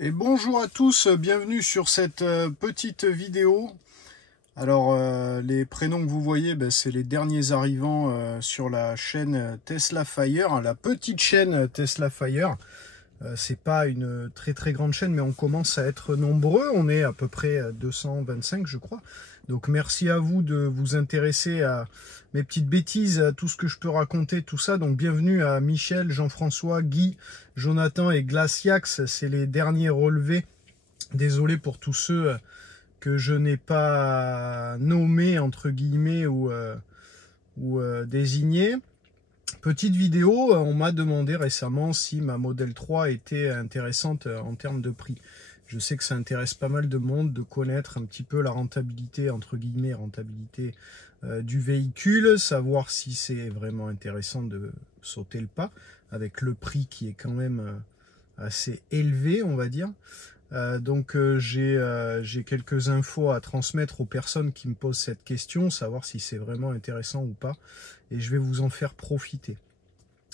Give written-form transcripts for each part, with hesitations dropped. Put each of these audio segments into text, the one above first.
Et bonjour à tous, bienvenue sur cette petite vidéo. Alors les prénoms que vous voyez, c'est les derniers arrivants sur la chaîne Tesla Fire, la petite chaîne Tesla Fire. C'est pas une très grande chaîne, mais on commence à être nombreux, on est à peu près 225 je crois. Donc merci à vous de vous intéresser à mes petites bêtises, à tout ce que je peux raconter, tout ça. Donc bienvenue à Michel, Jean-François, Guy, Jonathan et Glaciax, c'est les derniers relevés. Désolé pour tous ceux que je n'ai pas nommés entre guillemets ou désignés. Petite vidéo, on m'a demandé récemment si ma Model 3 était intéressante en termes de prix. Je sais que ça intéresse pas mal de monde de connaître un petit peu la rentabilité, entre guillemets, rentabilité du véhicule, savoir si c'est vraiment intéressant de sauter le pas, avec le prix qui est quand même assez élevé, on va dire. Donc j'ai quelques infos à transmettre aux personnes qui me posent cette question, savoir si c'est vraiment intéressant ou pas, et je vais vous en faire profiter.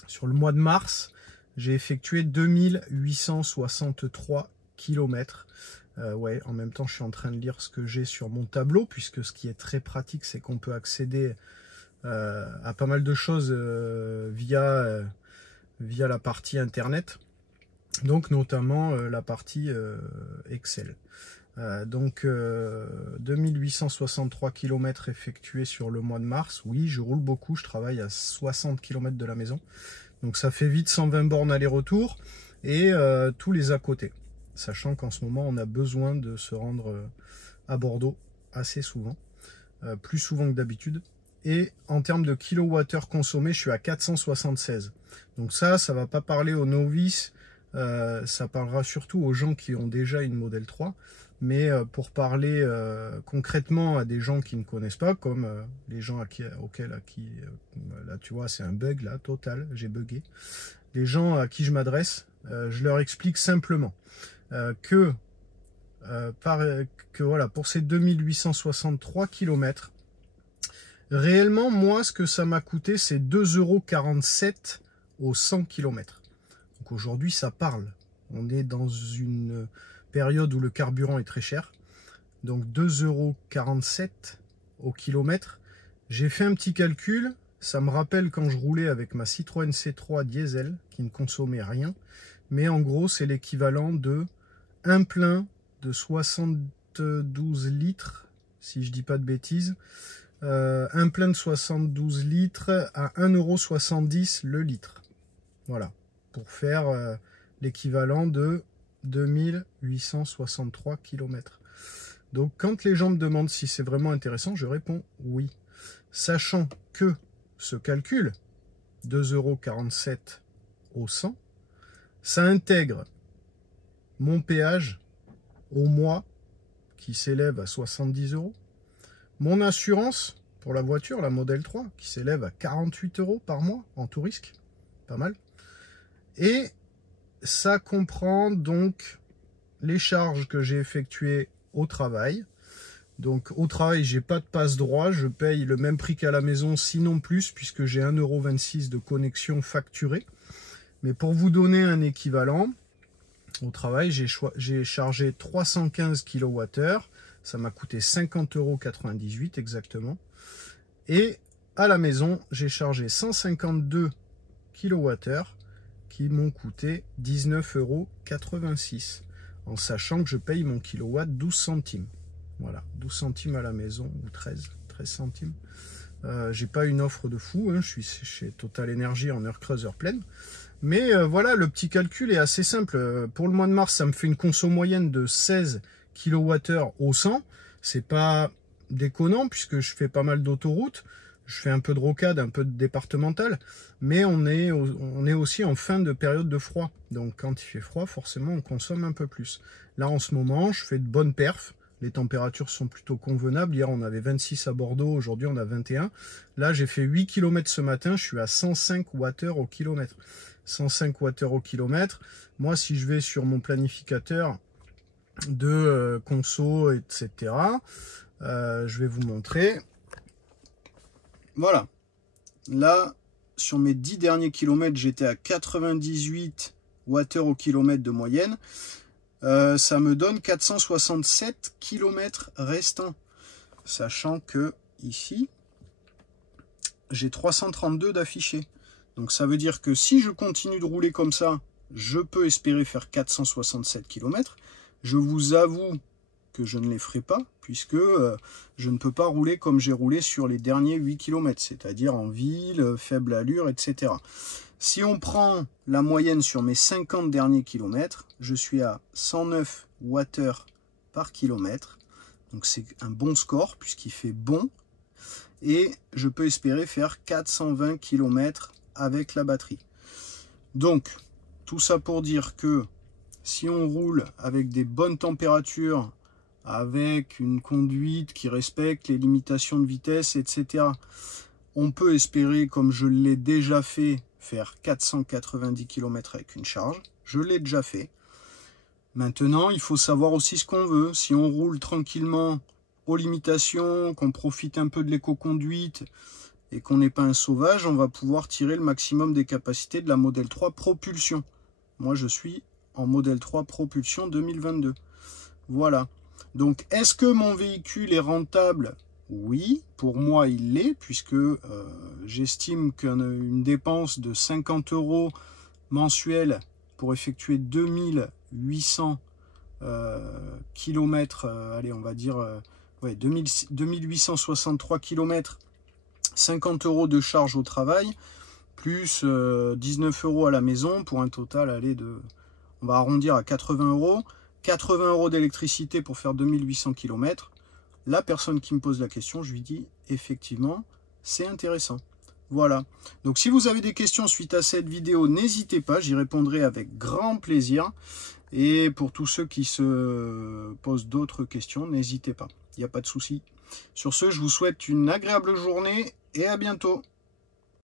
Sur le mois de mars, j'ai effectué 2863 km. Ouais, en même temps, je suis en train de lire ce que j'ai sur mon tableau, puisque ce qui est très pratique, c'est qu'on peut accéder à pas mal de choses via la partie internet. Donc notamment la partie Excel. Donc 2863 km effectués sur le mois de mars. Oui, je roule beaucoup, je travaille à 60 km de la maison. Donc ça fait vite 120 bornes aller-retour et tous les à côté. Sachant qu'en ce moment, on a besoin de se rendre à Bordeaux assez souvent, plus souvent que d'habitude. Et en termes de kilowattheure consommé, je suis à 476. Donc ça va pas parler aux novices. Ça parlera surtout aux gens qui ont déjà une Model 3, mais pour parler concrètement à des gens qui ne connaissent pas, comme les gens là tu vois c'est un bug là total, j'ai bugué, les gens à qui je m'adresse, je leur explique simplement que voilà, pour ces 2863 km, réellement moi ce que ça m'a coûté c'est 2,47 € au 100 km. Donc aujourd'hui, ça parle. On est dans une période où le carburant est très cher. Donc 2,47 € au kilomètre. J'ai fait un petit calcul. Ça me rappelle quand je roulais avec ma Citroën C3 diesel, qui ne consommait rien. Mais en gros, c'est l'équivalent de un plein de 72 litres, si je dis pas de bêtises. Un plein de 72 litres à 1,70 € le litre. Voilà. Pour faire l'équivalent de 2863 km. Donc quand les gens me demandent si c'est vraiment intéressant, je réponds oui. Sachant que ce calcul, 2,47 € au 100, ça intègre mon péage au mois qui s'élève à 70 €, mon assurance pour la voiture, la Model 3, qui s'élève à 48 € par mois en tout risque, pas mal. Et ça comprend donc les charges que j'ai effectuées au travail. Donc au travail, j'ai pas de passe-droit, je paye le même prix qu'à la maison, sinon plus, puisque j'ai 1,26 € de connexion facturée. Mais pour vous donner un équivalent, au travail, j'ai chargé 315 kWh, ça m'a coûté 50,98 € exactement. Et à la maison, j'ai chargé 152 kWh, qui m'ont coûté 19,86 € en sachant que je paye mon kilowatt 12 centimes. Voilà, 12 centimes à la maison ou 13 centimes. J'ai pas une offre de fou, hein, je suis chez Total Energy en heure creuse, heure pleine. Mais voilà, le petit calcul est assez simple. Pour le mois de mars, ça me fait une conso moyenne de 16 kWh au 100. C'est pas déconnant puisque je fais pas mal d'autoroutes. Je fais un peu de rocade, un peu de départemental, mais on est aussi en fin de période de froid. Donc quand il fait froid, forcément, on consomme un peu plus. Là, en ce moment, je fais de bonnes perfs. Les températures sont plutôt convenables. Hier, on avait 26 à Bordeaux. Aujourd'hui, on a 21. Là, j'ai fait 8 km ce matin. Je suis à 105 Wh au kilomètre. 105 Wh au kilomètre. Moi, si je vais sur mon planificateur de conso, etc., je vais vous montrer. Voilà, là, sur mes 10 derniers kilomètres, j'étais à 98 Wh au kilomètre de moyenne. ça me donne 467 km restants. Sachant que ici, j'ai 332 d'affichés. Donc ça veut dire que si je continue de rouler comme ça, je peux espérer faire 467 km. Je vous avoue que je ne les ferai pas, puisque je ne peux pas rouler comme j'ai roulé sur les derniers 8 km, c'est-à-dire en ville, faible allure, etc. Si on prend la moyenne sur mes 50 derniers kilomètres, je suis à 109 Wh par kilomètre. Donc c'est un bon score puisqu'il fait bon. Et je peux espérer faire 420 km avec la batterie. Donc, tout ça pour dire que si on roule avec des bonnes températures, avec une conduite qui respecte les limitations de vitesse, etc., on peut espérer, comme je l'ai déjà fait, faire 490 km avec une charge. Je l'ai déjà fait. Maintenant, il faut savoir aussi ce qu'on veut. Si on roule tranquillement aux limitations, qu'on profite un peu de l'éco-conduite et qu'on n'est pas un sauvage, on va pouvoir tirer le maximum des capacités de la Model 3 Propulsion. Moi, je suis en Model 3 Propulsion 2022. Voilà. Donc, est-ce que mon véhicule est rentable? Oui, pour moi, il l'est, puisque j'estime qu'une dépense de 50 € mensuels pour effectuer 2800 km, allez, on va dire, ouais, 2863 km, 50 € de charge au travail, plus 19 € à la maison, pour un total, allez, on va arrondir à 80 €. 80 € d'électricité pour faire 2800 km. La personne qui me pose la question, je lui dis effectivement, c'est intéressant. Voilà. Donc si vous avez des questions suite à cette vidéo, n'hésitez pas, j'y répondrai avec grand plaisir. Et pour tous ceux qui se posent d'autres questions, n'hésitez pas, il n'y a pas de souci. Sur ce, je vous souhaite une agréable journée et à bientôt.